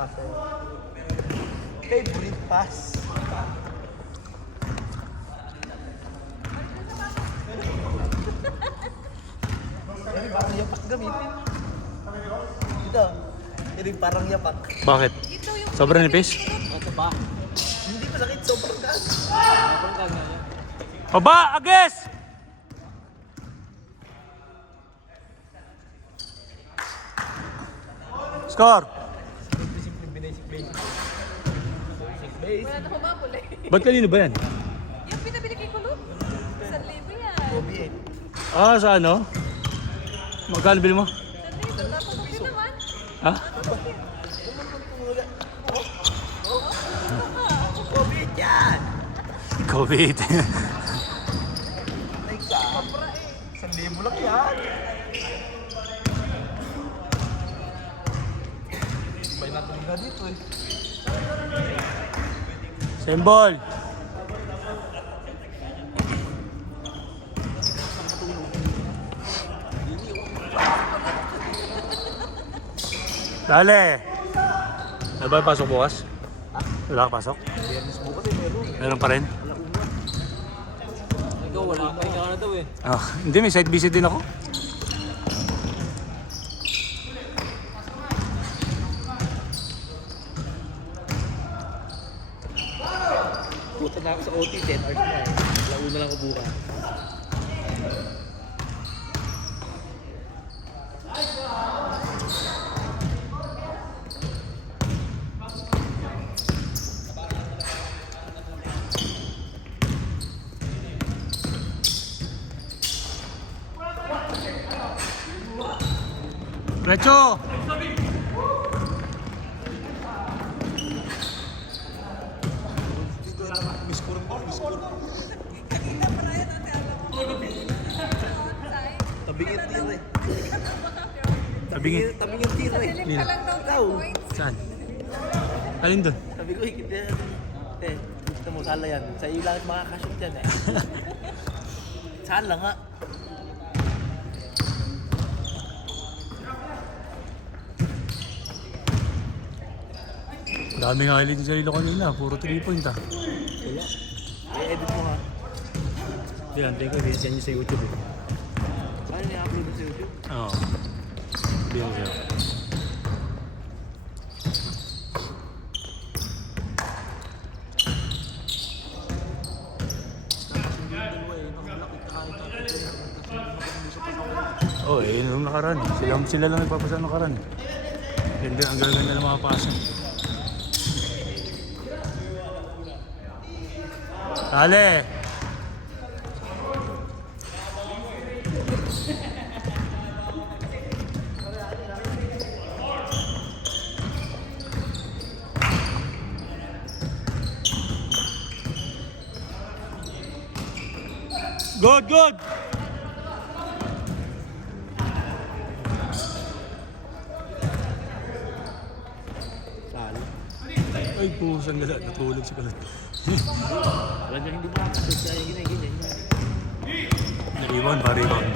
pass eh. Favorite pass. Ini parang yapak gamitin. Ito. Ini parang yapak. Bakit? Sobrang nipis? Ito pa. Hindi masakit, sobrang gas. Sobrang gas nga yan. Baba! Agis! Score! Simple basic base. Wala na humabol eh. Ba't kanino ba yan? Yung pinabili kay Kulot. 1,000 yan. Kobe eh. Ah, sa ano? Magkano bili mo? 1,000. Napapagod naman. Ha? Kobe yan! COVID. Ay ka. Sobra eh. 1,000 lang yan. May natulog na dito eh. Symbol. Dale. Ano ba yung pasok bukas? Wala ka pasok? Biyernes bukas eh, meron. Meron pa rin? Ikaw wala pa rin ka na daw eh. Ah, hindi, may site visit din ako. Puta na ako sa OT, 10 hours na eh. Launa lang ako bukas. Recho! Tabing yung tira eh. Tabingin. Tabing yung tira eh. Silim ka lang daw Ikaw. 3 points. Saan? Alin doon? Sabi ko, higit yan. Gusto mo, sala yan. Sa iyo lang makakashoot yan eh. Sala nga. Dami nga hilig sa ilo kanina. Puro 3 point ah. Kaya, i-edit mo ha. Hindi lang, thank you. Hindi niya sa YouTube eh. Paano ni-upload mo sa YouTube? Oo. Hindi mo siya. Oh, eh, nung nakaraan. Sila lang nagpapasa nung nakaraan. Ganda, ang gaganda ng mga pasa. Dale! Good, good! Sala. Ay, pusang gala. Natulog si Kalat. Wala dyan hindi makakashoot kaya yung ganyan. Nag-rebound, pa-rebound.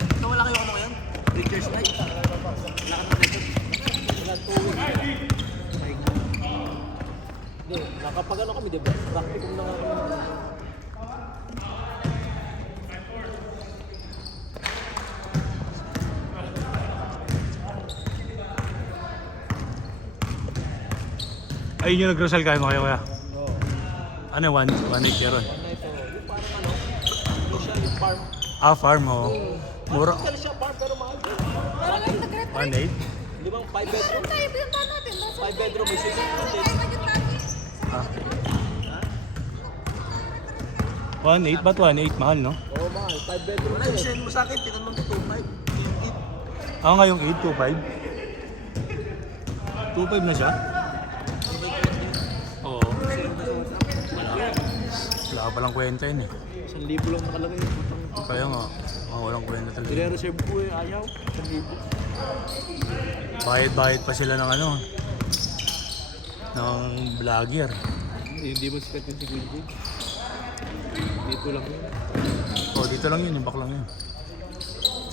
Ito wala kayo ano ngayon? Teacher's night. Wala ka na dito. Wala 2 weeks. Hindi, nakapag ano kami diba? Practicum na nga kami. Ayun yung nag-Rosal kayo mo kayo kaya? Oo. Ano, 1-8 ron? Ano ito? Yung parang ano? Ano siya? Yung farm. Ah, farm mo. Mura. Kaya siya farm pero mahal. Parang lang nag-retreat. 1-8? Di bang 5 bedroom? Tayo, binunta natin. 5 bedroom, may swimming pool din. Ah. 1-8? Ba't 1-8? Mahal, no? Oo, mahal. 5 bedroom. Wala, i-send mo sa akin. Tinanong ko 2.5. Ako nga yung 8, 2-5. 2-5 na siya? Oo. Wala ka palang kwenta yun eh. 1,000 lang nakalagay. Kaya nga, walang kwenta talaga. Dire-reserve ko eh. Ayaw. 1,000. Bayad-bayad pa sila ng ano, ng vlogger. Hindi mo sikat yung si Quincy. Dito lang yun. Oh, dito lang yun, yung baklang yun.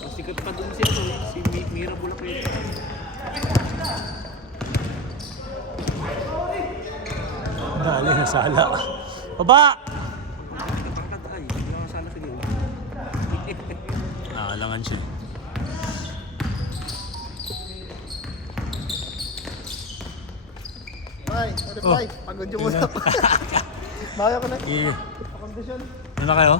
Kasi Sikat pa dun si ano, si Mira Bulaklin. Dali, nasala. Baba! Nakakatay, hindi lang masala sa gawin. Nakalangan siya. Ay, ano Oh. oh. Pagod yung utak. Bakit ko na? Yeah. Kondisyon. Ano na kayo?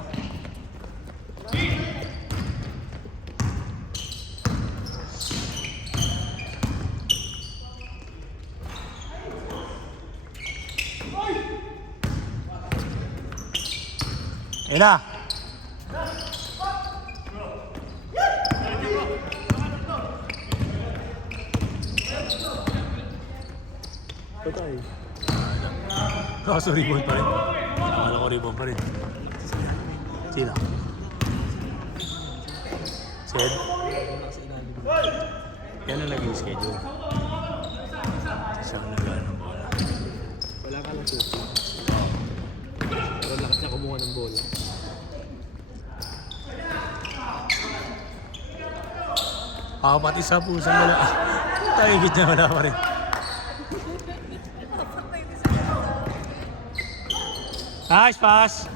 Ayun na! Patay. Kaso rebound pa rin. Akala ko rebound pa rin. Sino? Sid? Yan ang naging schedule. Siya ang naglaan ng bola. Wala ka lang susi. Pero lakas niya kumuha ng bola. Pati sa pusang wala. Tayo gitna wala pa rin. Nice pass!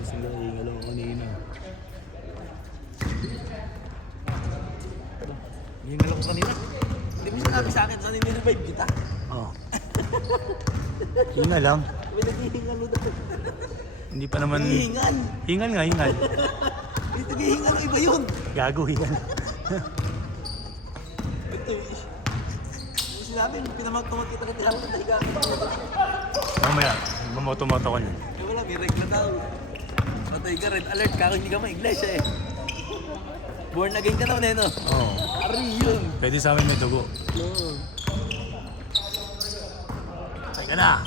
Kasi nahingal ako kanina. Nahingal ako kanina. Hindi mo sinabi sa akin, saan ninirevive kita? Oh. Hingal lang. May naghihingal mo daw. Hindi pa naman... Naghihingal! Hingal nga, hingal. May naghihingal ang iba yun! Gago, hingal. Ito, yung sinabi, pinamagtumot kita na tiyawag na higa. Mamaya, mamoto-moto ko niyan. Eh wala, may regla daw. Patay ka, red alert ka, hindi ka ma-iglesia eh. Born again ka naman eh, no? Oo. Ari yun! Pwede sa amin may dugo. Oo. Teka na!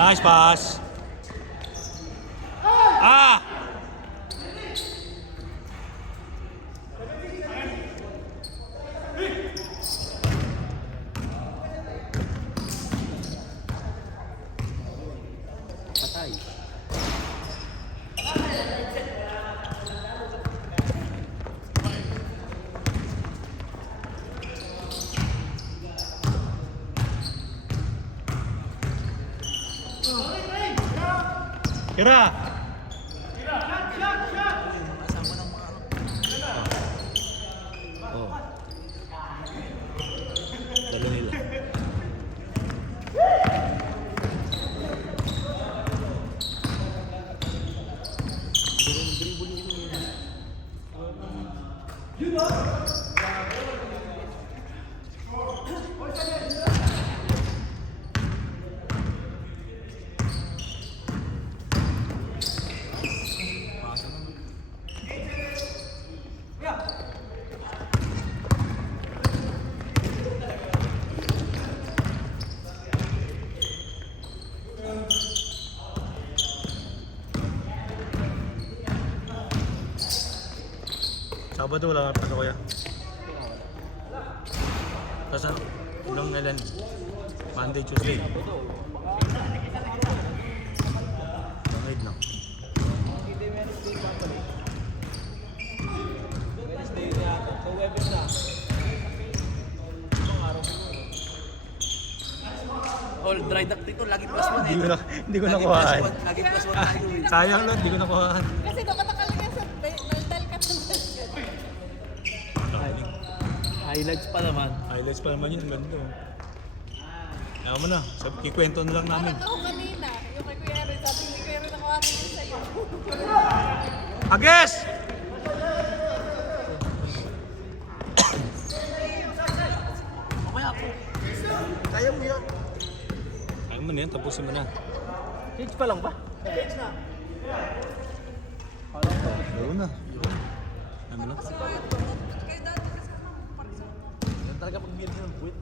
Nice pass! Ah! Patay. Kira! Asama ng mga ano. Oo. Dalo nila. Sabado wala ka pa kuya. Tapos ano? Ilang ilan? Monday, Tuesday. Ilang lang. All dry duck dito, lagi plus one eh. Hindi ko nakuhaan. Lagi plus one tayo eh. Sayang lang, hindi ko nakuhaan. Kasi doon ka nakalagay sa mental capacity. Highlights pa naman. Highlights pa naman yun, ang ganda. Ayaw mo na, kikwento na lang namin. Parang ako kanina, yung kay Kuya Aaron, sabi ni Kuya Aaron, nakuha din sa'yo. Agis! Okay ako. Kaya mo yun. Ayaw mo na yan, tapusin mo na. Cage pa lang ba? Cage na. Oo na. Ano lang? Yan talaga pag meal ng quit.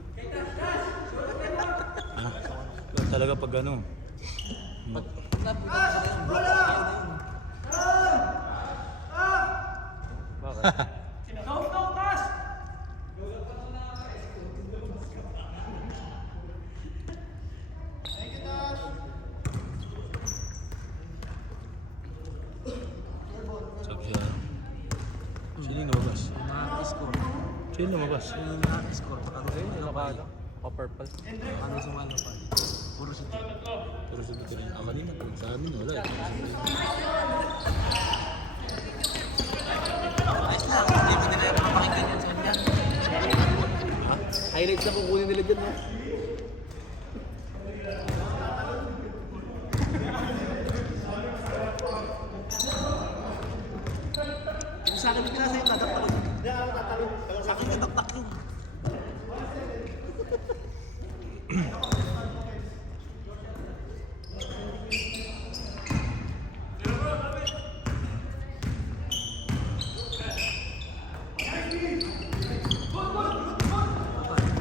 Ah, yun talaga pag ano. Pag napunta ko sa yung block, yun na yun. Sabi siya. Sino yung lumabas? Nakaka-score. Sino yung lumabas? Yung nakaka-score. Pa-purple. Ano sumalo pa? Puro si Tito. Pero sabi ko rin, kanina, sa amin, wala eh. Ayos lang. Hindi ko nila mapakinggan yan sa kanya. Highlights na kukunin nila dyan, no? Yung sa akin yung pinasa yung tataktak yun. Sa akin yung tataktak yun.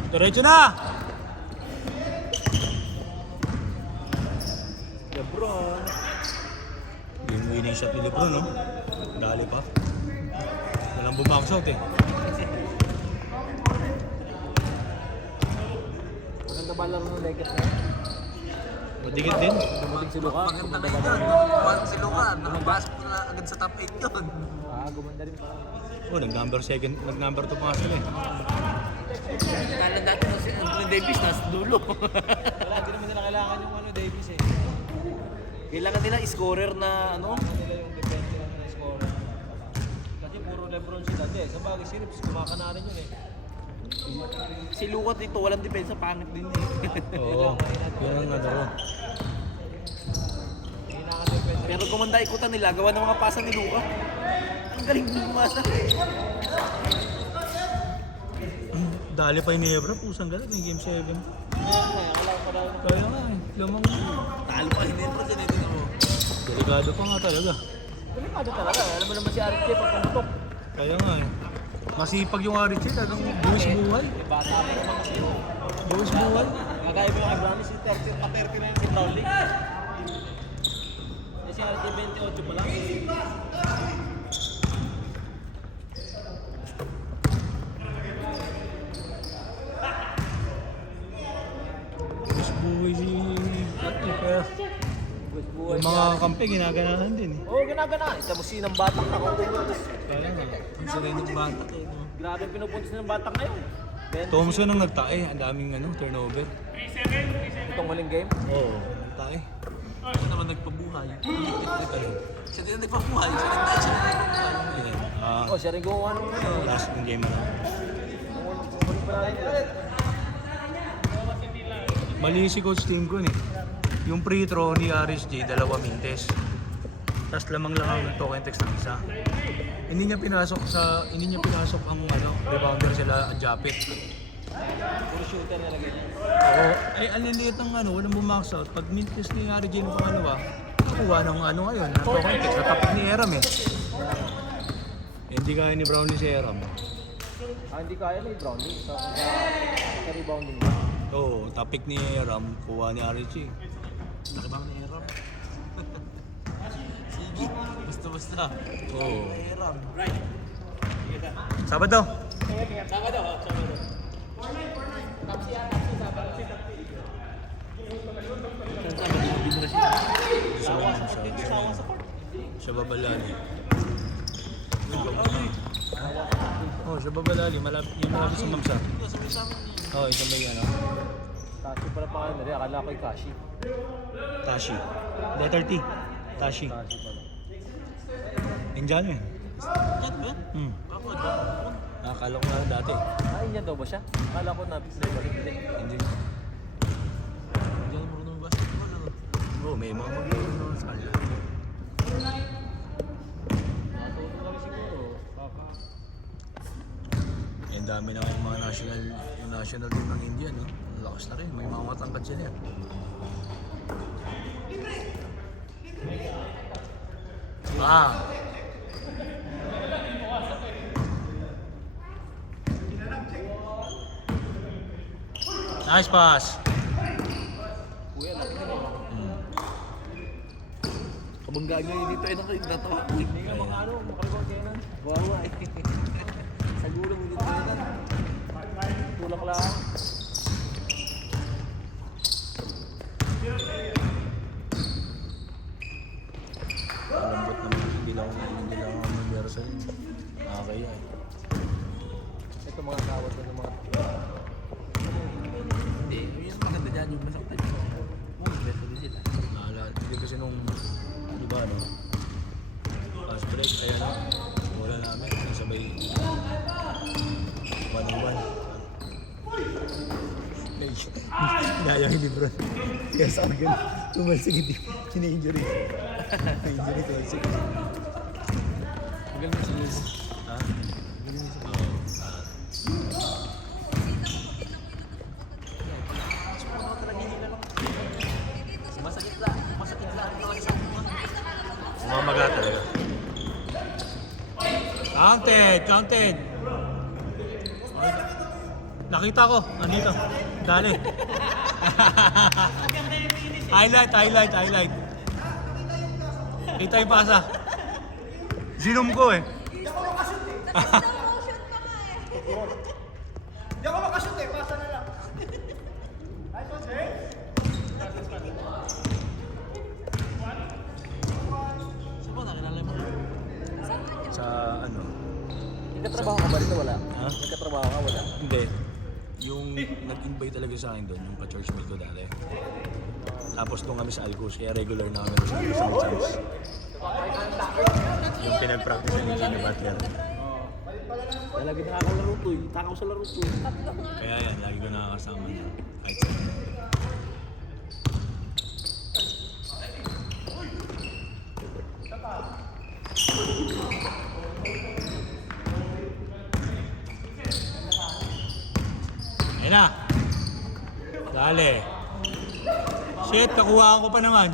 Diretso na! Lebron. Yung winning shot ni Lebron, no? Dali pa. Walang bumax out eh. Maganda ba laro ng Lakers na? Matigit din. Dumating si Luka. Maganda na yun. Parang si Luka. Nakapasok na agad sa top 8 yun. Gumanda rin pa. Oh, nag-number 2 pa nga sila eh. Kala dati na si Anthony Davis, nasa dulo. Wala, hindi naman nila kailangan yung Davis eh. Kailangan nila scorer na ano? Nila yung defense na score. Kasi puro Lebron sila. Sa bagay si Rips, kumakana rin yun eh. Si Luka dito, walang depensa, pangit din eh. Oo, yun ang laro. Kailangan defense. Pero gumanda ikutan nila, gawa ng mga pasa ni Luka. Ang galing ng umasa. Dali pa yung Niebra, pusang galit yung Game 7. Kaya nga eh, lamang Talo pa hindi pa din ito mo. delikado pa nga talaga. Delikado talaga, alam mo naman si RJ pag pumutok. Kaya nga eh. Masipag yung Arichit, anong buwis buhay? Bata pa naman kasi yun. Buwis buhay? Kagaya pa yung kay Brownie, si 30 na yun si Brownlee. Eh si RJ 28 pa lang. Buwis buhay si Ate, kaya yung mga kampi ginaganahan din eh. Oo, ginagana. Ito mo sinang batak na kung Kaya nga. Ang sarili ng bata eh. No? grabe pinupuntos ng batak ngayon. Thompson ang nagtae, ang daming turnover. Itong huling game. Oo, nagtae. Siya naman nagpabuhay. Siya din ang nagpabuhay. Siya nagpabuhay. Ayan. Oh, siya rin gumawa ng ano. Last yung game na. Mali si Coach Tim Kun eh. Yung free throw ni Aris J, 2 mintes. Tapos lamang lang ang token text ng isa. Hindi niya pinasok ang rebounder sila Japit. Puro shooter na lagay niya. Oo, ang liliit ng walang bumax out. Pag mintes ni Aris J ng pangalawa, nakuha ng ngayon, na token text, natapit ni Eram eh. Hindi kaya ni Brown ni si Eram. Hindi kaya ni Brownie sa rebounding. Oo, tapik ni Eram, kuha ni Aris J. Nakibang ni Eram. Sige, basta-basta. Oo. Eram. Sabado. Siya babalali. Oh, siya babalali. Yung malapit sa Mamsa. Oh, isa may Kashi pala pangalan nila. Akala ko yung Kashi. Tashi. Letter T. Tashi. Kashi pala. Indiano eh. Yan ba? Ako, Nakakala ko na dati. Indian daw ba siya? Akala ko na-play ba rin. Hindi. Hindi ako marunong ng basketball. Ano? Bro, may mga magulong sa kanya. Matulog kami siguro. Baka. Ang dami na yung mga national team ng India, no? Ang lakas na rin. May mga matangkad sila yan. Nice pass. bangga nyo yun dito ay natawa ko. Hindi nga mga ano, makalibang kayo nun. Wawa eh. Sa gulong dito yan. Tulak lang. Malambot naman, hindi lang ako universal. Nakakaya eh. Ito mga kawat na mga... Hindi, yun ang maganda dyan, yung masaktan nyo. Beso din sila. Naalala, hindi kasi nung, di ba ano, fast break, kaya na, wala namin, sabay, 1-1. Inayang yung libro. Kaya sa akin, tumalsik hindi, sini-injury. Injury, tumalsik. Magaling sa gulong. Ha? Magaling sa Oo. Masakit lang. Masakit lang. Mamaga talaga. Counted! Counted! Nakita ko. Andito. Dali. Highlight. Kita yung pasa. Zinom ko eh. Hindi ako makashoot eh, pasa na lang. Saan mo nakilala mo? Sa ano? Nagkatrabaho ka ba dito? Wala. Ha? Nagkatrabaho ka? Wala. Hindi. Yung nag-invite talaga sa akin doon, yung pa-churchmate ko dati. Tapos doon kami sa Alcos, kaya regular na kami sa isang chance. Yung pinag-practice ni Gino Butler. Kaya lagi nakakalaro to eh. Takaw sa laro to eh. Kaya yan, lagi ko nakakasama niya. Kahit sa Ayun na. Dali. Shit, nakuhaan ko pa naman.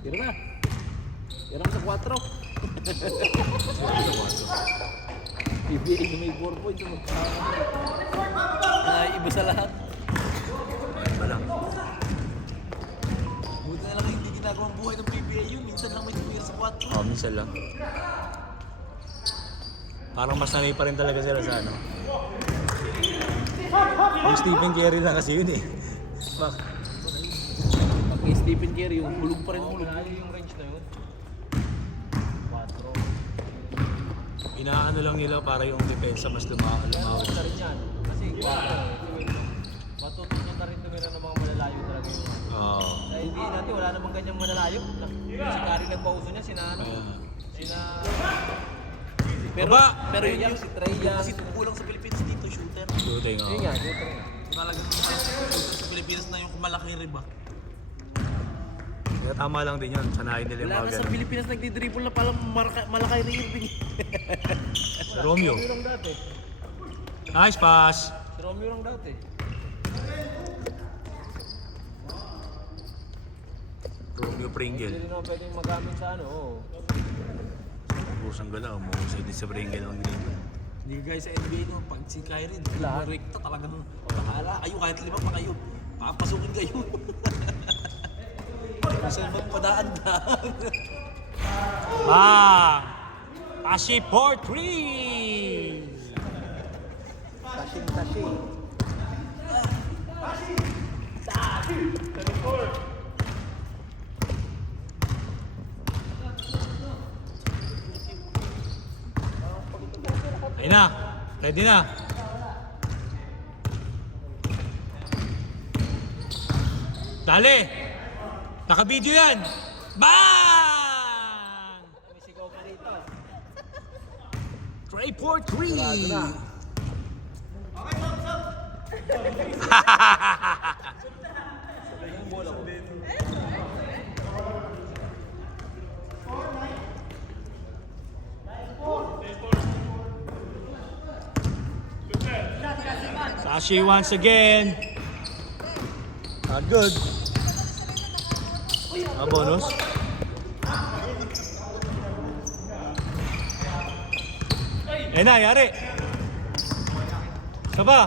Tira na. Tira na sa 4. PBA na may 4 points. Iba sa lahat. Ayun pa lang. Buti na lang hindi ginagawang buhay ng PBA yun. Minsan lang may tumira sa 4. Oh, minsan lang. Parang mas sanay pa rin talaga sila sa ano. Yung Stephen Curry lang kasi yun eh. Bak. Kay Stephen Curry, yung hulog pa rin hulog. Malayo yung range na yun. 4. Inaano lang nila para yung depensa mas lumawit. Isa rin yan. Kasi 4 matutunan na rin tumira ng mga malalayo talaga yun. Oo. Dahil hindi natin, wala namang ganyang malalayo. Si Kari nagpauso niya, sina Pero, Aba! pero yun yung si Trey Young. kasi kulang sa Philippines dito, shooter. Shooting, oo. Yun nga, shooter nga. Talagang shooter sa Philippines na yung malaki rin ba? Kaya tama lang din yun. Sanayin nila yung Wala mga na sa ganun. Pilipinas nagdi-dribble na palang malaki rin Irving. Si Romeo. Romeo lang dati. Nice pass. Si Romeo lang dati. Romeo Hindi Pringle. rin naman pwedeng magamit sa ano. Oh. Pusang galaw. Mahusay din sa Pringle ang game. Hindi guys sa NBA no, pag si Kyrie, Lahat. rekta talagang bahala kayo kahit 5 pa kayo. Papasukin kayo. Sa ibang padaan-daan. Bang! Tashi for 3! Tashing. Ayun na. Ready na. Dali! Naka-video yan! Bang! May sigaw pa rito. Try for 3! Sashi once again. Not good. A bonus. Eh na, yari. Isa pa.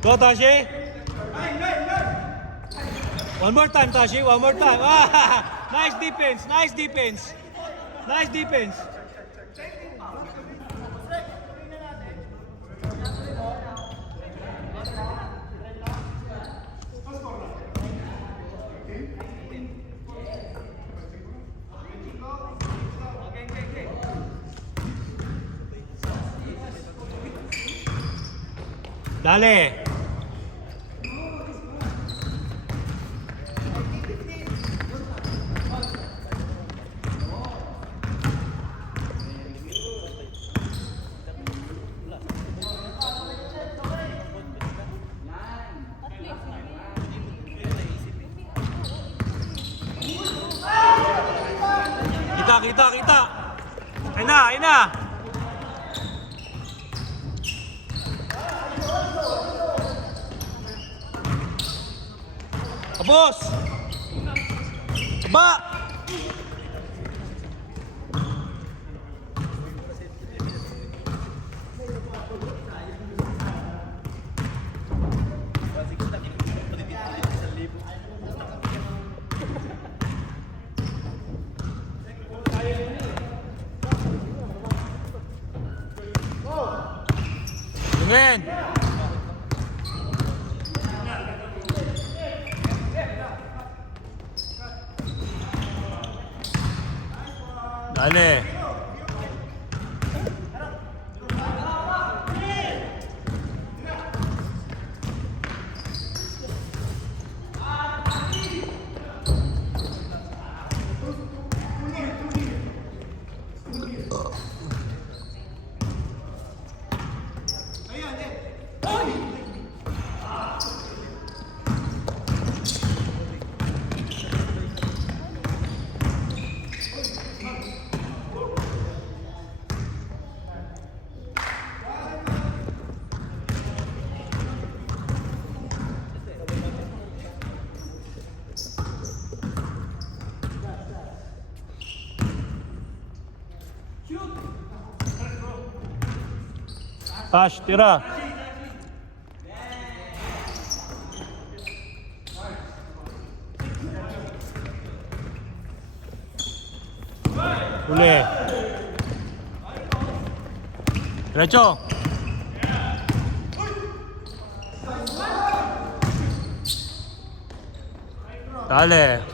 Go, Tashi. One more time, Tashi. One more time. Ah, nice defense. Nice defense. Nice defense. Dale. Kita. Ayun na. Tapos! Ba! Amen! Dale! Tash, tira. Uli. Diretso. Dale.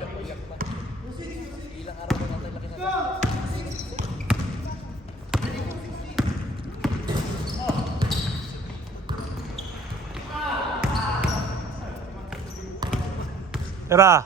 Tira.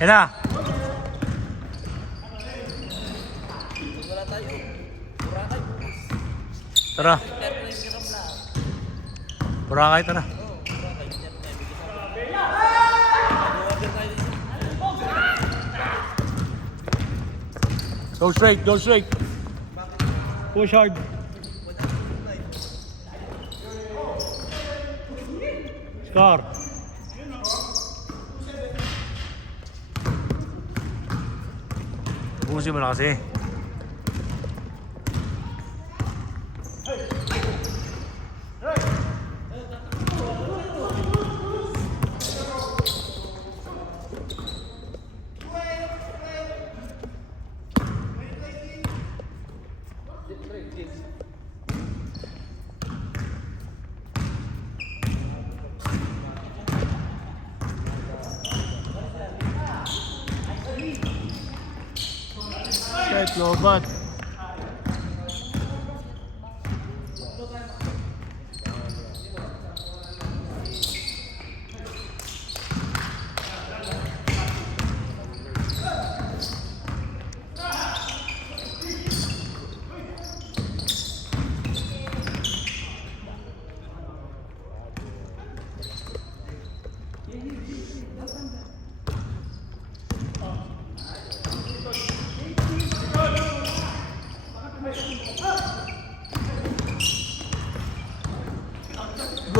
Yan na. Wala tayo. Boracay. Tara. Boracay, tara. Go straight, go straight. Push hard. Scar. Ubusin mo na kasi. Right, lobat.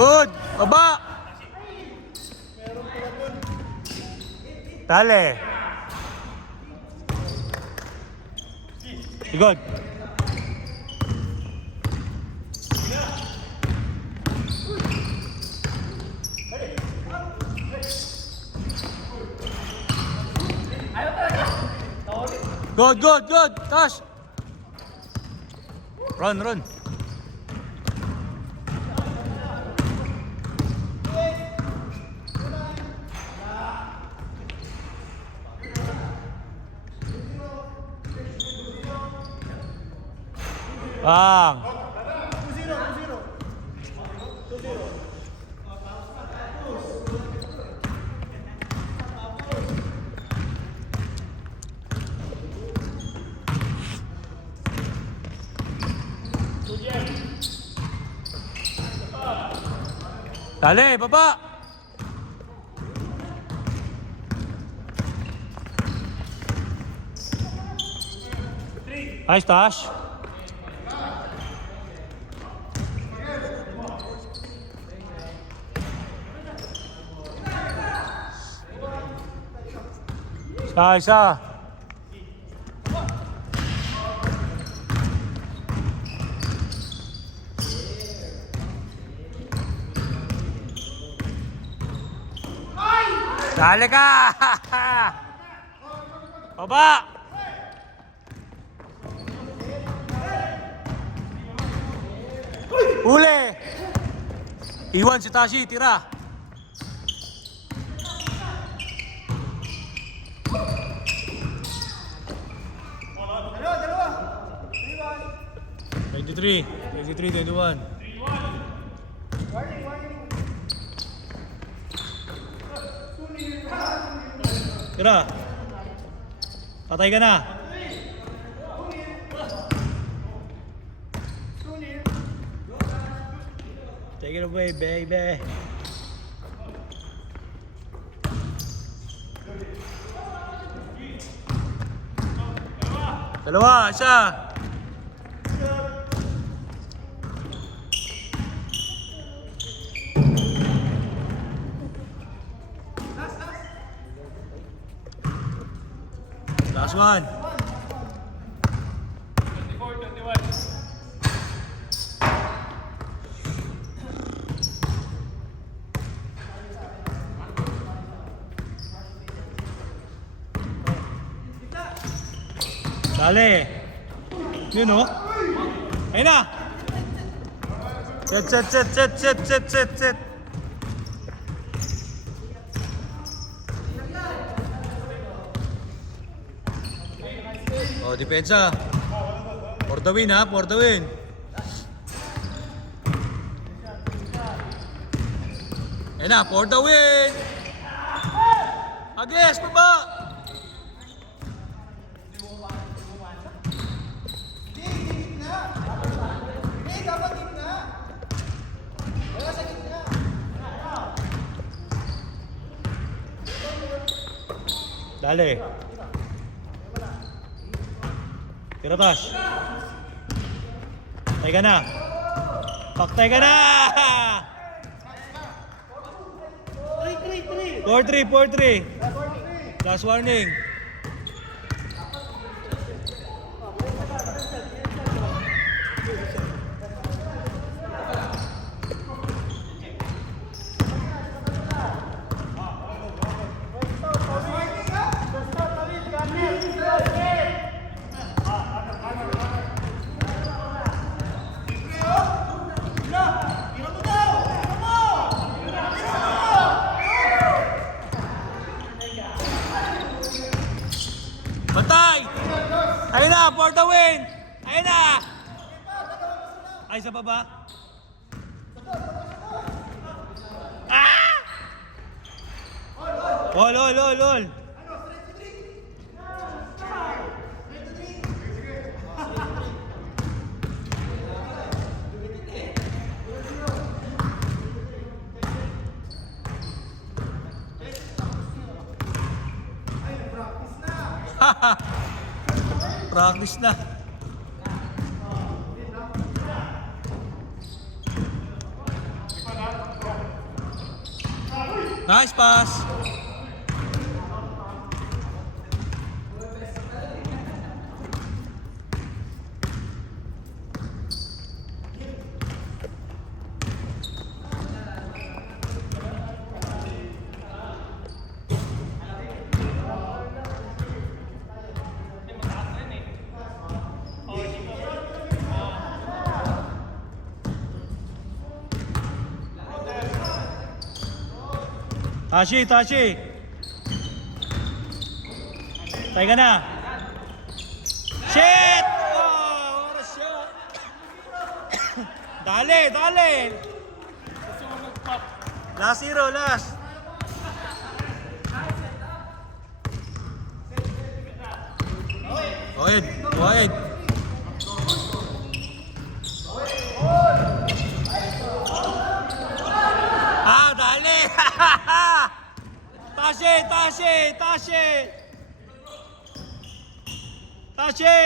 Good! Baba! Dale! Good! Good, good, good! Tash! Run, run! Bang! Dale, baba! Nice, Tash. Isa. Dale ka! Baba! Huli! Iwan si Tashi, tira! Dalawa. 23, 21. Tira. Patay ka na. Take it away, baby. Dalawa, isa. Last one. Dale. Yun o. Ayun na. Set. Oh, depensa. For the win ha, for the win. Ayun na, for the win. Agis, baba. Dale. Tira Tash. Paktay ka na. Paktay ka na! 4-3. Last warning. Bantay! Ayun na, for the win! Ayun na! Ay, sa baba? Ah! Lol! Practice na. Nice pass. Tashi, Tashi. Tayo ka na. Shit! Oh, what a shot. Dale, dale. Last zero, last. Go ahead, go ahead. Ah, dale. Tashi, Tashi, Tashi. Tashi.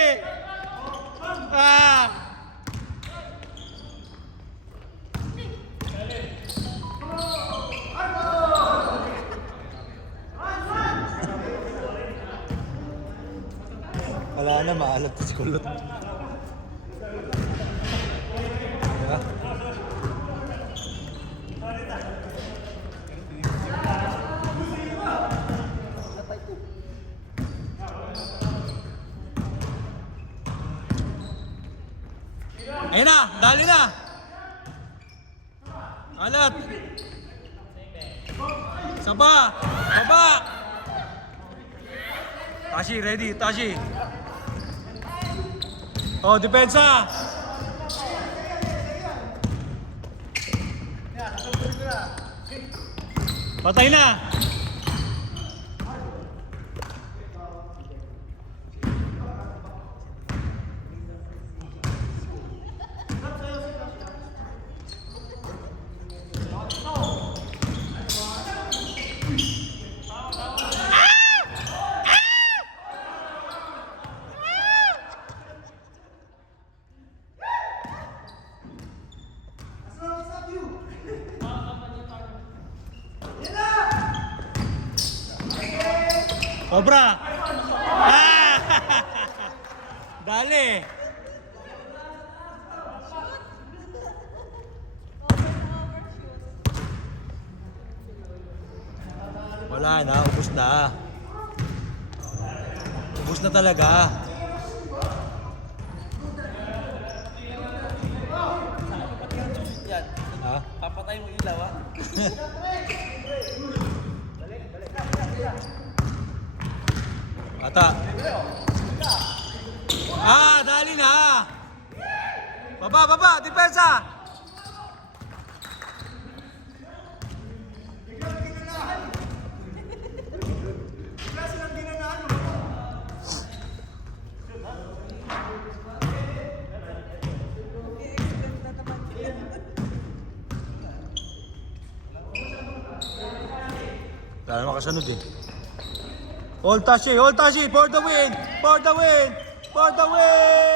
Ah. Wala na, maalat si Kulot. Diba? Ayun na, dali na. Alat. Saba, baba. Tashi, ready, Tashi. Oh, depensa. Patay na. Cobra! Ah! Dali! Wala na, ubos na. Ubos na talaga. Yan. Ha? Papatay mo ilaw, ha? Ata. Ah, dali na. Baba, baba, depensa. Dahil makasunod eh. All Tashi, for the win! For the win! For the win!